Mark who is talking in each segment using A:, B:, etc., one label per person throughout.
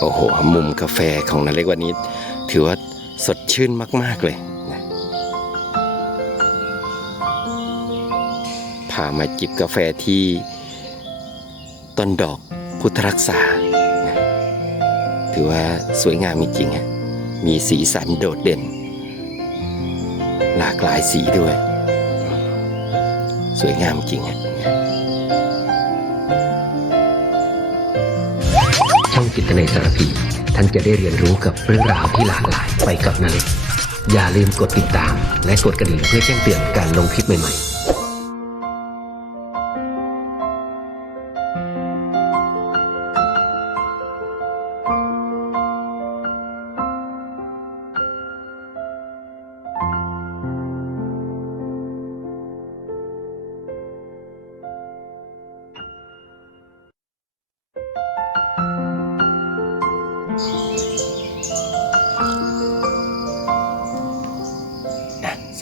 A: โอ้โห มุมกาแฟของนาเล็กวันนี้ ถือว่าสดชื่นมาก ๆ เลยนะพามาจิบกาแฟที่ต้นดอกพุทธรักษานะถือว่าสวยงามจริงๆฮะมีสีสันโดดเด่น หลากหลายสีด้วย สวยงามจริงฮะ
B: จิตในสารพี ท่านจะได้เรียนรู้กับเรื่องราวที่หลากหลายไปกับนาเล็กอย่าลืมกดติดตาม และกดกระดิ่งเพื่อแจ้งเตือนการลงคลิปใหม่ๆ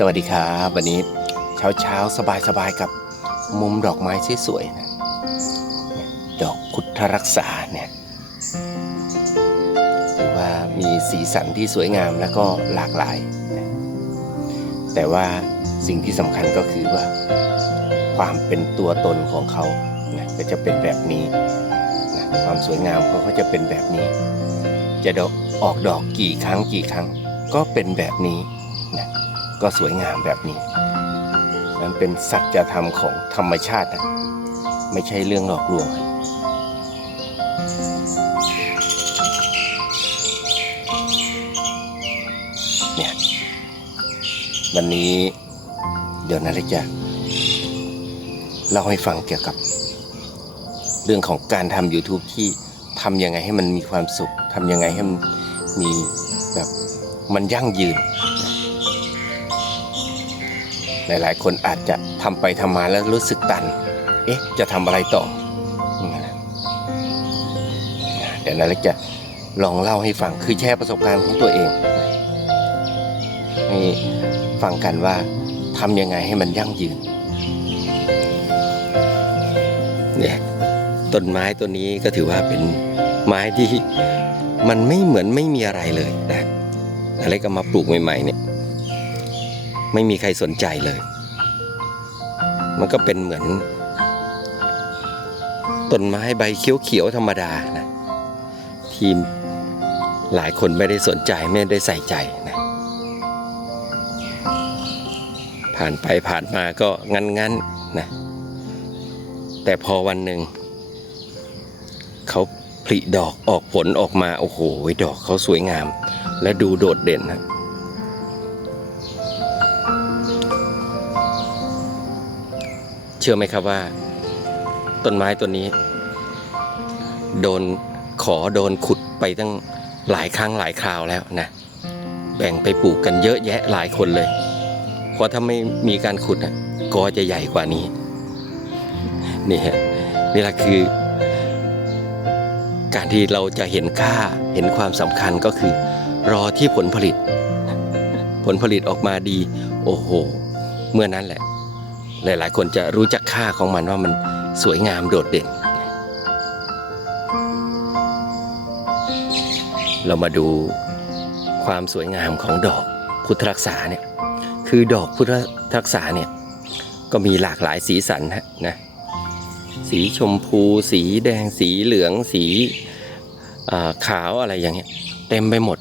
A: สวัสดีครับวันนี้เช้าเช้าสบายสบายๆกับมุมดอกไม้สวยๆนะดอกพุทธรักษาเนี่ยถือว่ามีสีสันที่สวยงามแล้วก็หลากหลายนะแต่ว่าสิ่งที่สำคัญก็คือว่า ความเป็นตัวตนของเขานะก็จะเป็นแบบนี้นะความสวยงามเขาก็จะเป็นแบบนี้ จะดอกออกดอกกี่ครั้งกี่ครั้ง ก็เป็นแบบนี้นะ ก็สวยงามแบบนี้ มันเป็นสัจธรรมของธรรมชาตินะไม่ใช่เรื่องหลอกลวงเนี่ยวันนี้เดี๋ยวนาเล็กจะเล่าให้ฟังเกี่ยวกับ เรื่องของการทำ YouTube ที่ทำยังไงให้มันมีความสุขทำยังไงให้มันมีแบบมันยั่งยืน หลายๆ คนอาจจะทำไปทำมาแล้วรู้สึกตัน เอ๊ะ จะทำอะไรต่อ เดี๋ยวนาเล็กจะลองเล่าให้ฟัง คือแชร์ประสบการณ์ของตัวเองให้ฟังกันว่าทำยังไงให้มันยั่งยืน เนี่ยต้นไม้ต้นนี้ก็ถือว่าเป็นไม้ที่มันไม่เหมือนไม่มีอะไรเลยนะนาเล็กก็มาปลูกใหม่ๆเนี่ย ไม่มีใครสนใจเลย มันก็เป็นเหมือนต้นไม้ใบเขียวๆธรรมดานะที่หลายคนไม่ได้สนใจไม่ได้ใส่ใจนะผ่านไปผ่านมาก็งั้นๆนะแต่พอวันหนึ่งเขาผลิดอกออกผลออกมา โอ้โห ดอกเขาสวยงาม และดูโดดเด่นนะ ชื่อไหมครับว่า ต้นไม้ต้นนี้ โดนขอโดนขุดไปตั้งหลายครั้งหลายคราวแล้วนะ แบ่งไปปลูกกันเยอะแยะหลายคนเลย เพราะถ้าไม่มีการขุดกอจะใหญ่กว่านี้ นี่ฮะนี่แหละคือ การที่เราจะเห็นค่าเห็นความสำคัญก็คือ รอที่ผลผลิต ผลผลิตออกมาดี โอ้โห เมื่อนั้นแหละ หลายๆ คนจะรู้จักค่าของมันว่ามันสวยงามโดดเด่น เรามาดูความสวยงามของดอกพุทธรักษาเนี่ยคือดอกพุทธรักษาเนี่ยก็มีหลากหลายสีสันนะสีชมพู สีแดงสีเหลืองสีอ่าขาวอะไรอย่างเงี้ยเต็มไปหมด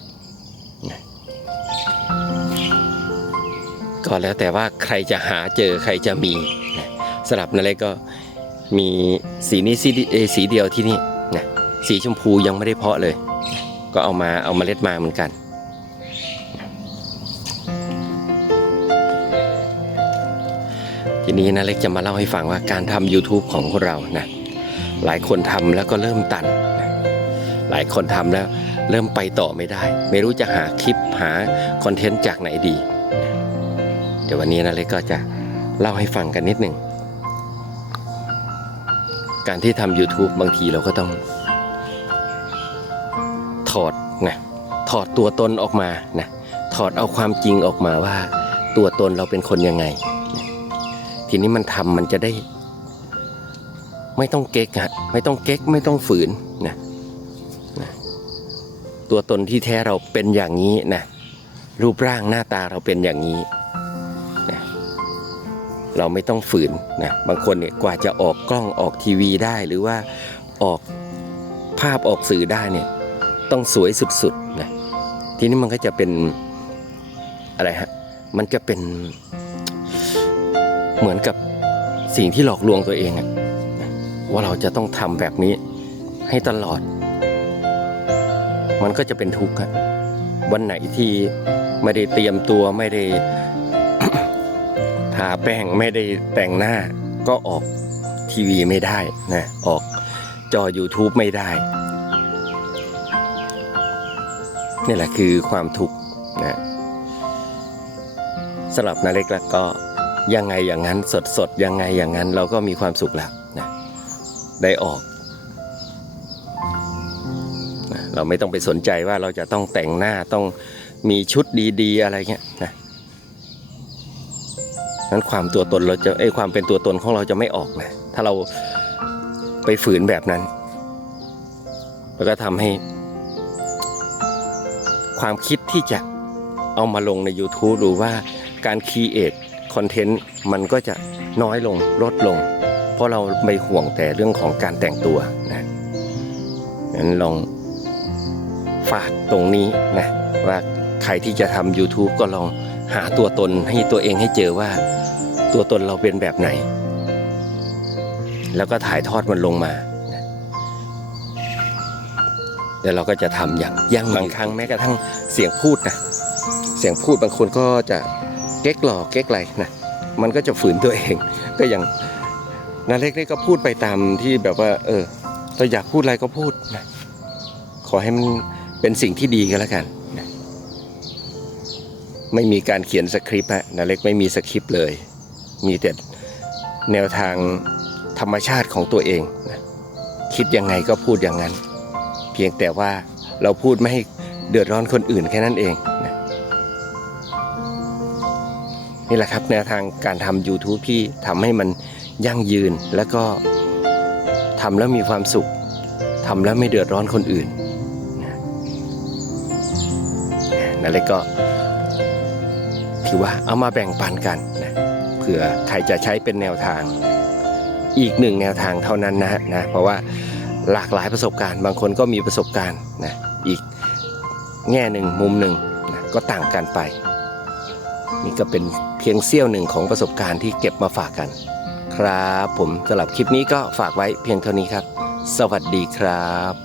A: ก็แล้วแต่ว่าใครจะหาเจอใครจะมีนะสำหรับนเล็กก็มีสีนี้สีเดีเอ่อสีเดียวที่นี่นะสีชมพูยังไม่ได้เพาะเลย ก็เอามาเอามาเล็ดมาเหมือนกันทีนี้นะเล็กจะมาเล่าให้ฟังว่าการทำ YouTube ของพวกเรานะหลายคนทำแล้วก็เริ่มตันนะหลายคนทำแล้วเริ่มไปต่อไม่ได้ ไม่รู้จะหาคลิปหาคอนเทนต์จากไหนดี เดี๋ยววันนี้นะเล็กก็จะเล่าให้ฟังกันนิดหนึ่ง การที่ทำ YouTube บางทีเราก็ต้อง ถอดนะถอดตัวตนออกมานะถอดเอาความจริงออกมาว่า ตัวตนเราเป็นคนยังไง ทีนี้มันทำมันจะได้ ไม่ต้องเก๊กฮะไม่ต้องเก๊กไม่ต้องฝืนนะนะตัวตนที่แท้เราเป็นอย่างนี้นะรูปร่างหน้าตาเราเป็นอย่างนี้ เราไม่ต้องฝืนนะบางคนเนี่ยกว่าจะออกกล้องออกทีวีได้หรือว่าออกภาพออกสื่อได้เนี่ยต้องสวยสุดๆนะทีนี้มันก็จะเป็นอะไรฮะมันจะเป็นเหมือนกับสิ่งที่หลอกลวงตัวเองอะว่าเราจะต้องทำแบบนี้ให้ตลอด มันก็จะเป็นทุกข์อะวันไหนที่ไม่ได้เตรียมตัวไม่ได้ ทาแป้งไม่ได้แต่งหน้า ก็ออกทีวีไม่ได้นะออกจอ YouTube ไม่ได้ นี่แหละคือความทุกข์นะสำหรับนาเล็กแล้วก็ยังไงอย่างนั้นสดสดๆยังไงอย่างนั้นเราก็มีความสุขแล้วนะได้ออกเราไม่ต้องไปสนใจว่าเราจะต้องแต่งหน้าต้องมีชุดดี ๆ อะไรเงี้ยนะ นั้นความตัวตนเราจะไอ้ความเป็นตัวตนของเราจะไม่ออกนะ ถ้าเราไปฝืนแบบนั้น แล้วก็ทำให้ ความคิดที่จะเอามาลงใน YouTube หรือว่าการคีเอทคอนเทนต์มันก็จะน้อยลงลดลง เพราะเราไปห่วงแต่เรื่องของการแต่งตัวนะงั้นลองฝากตรงนี้นะว่าใครที่จะทำ YouTube ก็ลอง หาตัวตนให้ตัวเองให้เจอว่า ตัวตนเราเป็นแบบไหน แล้วก็ถ่ายทอดมันลงมานะแล้วเราก็จะทำอย่างยั่งบางครั้งแม้กระทั่งเสียงพูดนะเสียงพูดบางคนก็จะเก๊กหล่อเก๊กไรนะมันก็จะฝืนตัวเอง ก็อย่างนาเล็กนี่ก็พูดไปตามที่แบบว่า เออเราอยากพูดอะไรก็พูดนะขอให้มันเป็นสิ่งที่ดีกันแล้วกันนะ ไม่มีการเขียนสคริปต์ฮะนาเล็กไม่มีสคริปต์เลย มีแต่แนวทางธรรมชาติของตัวเองนะคิดยังไงก็พูดอย่างนั้น เพียงแต่ว่าเราพูดไม่ให้เดือดร้อนคนอื่นแค่นั้นเองนะนี่แหละครับแนวทางการทำ YouTube ที่ทำให้มันยั่งยืนแล้วก็ทำแล้วมีความสุขทำแล้วไม่เดือดร้อนคนอื่นนั่นเลยก็ ถือว่าเอามาแบ่งปันกันนะเผื่อใครจะใช้เป็นแนวทาง อีกหนึ่งแนวทางเท่านั้นนะนะเพราะว่าหลากหลายประสบการณ์ บางคนก็มีประสบการณ์นะอีกแง่หนึ่งมุมหนึ่งนะก็ต่างกันไป นี่ก็เป็นเพียงเสี้ยวหนึ่งของประสบการณ์ที่เก็บมาฝากกัน ครับ ผมสำหรับคลิปนี้ก็ฝากไว้เพียงเท่านี้ครับ สวัสดีครับ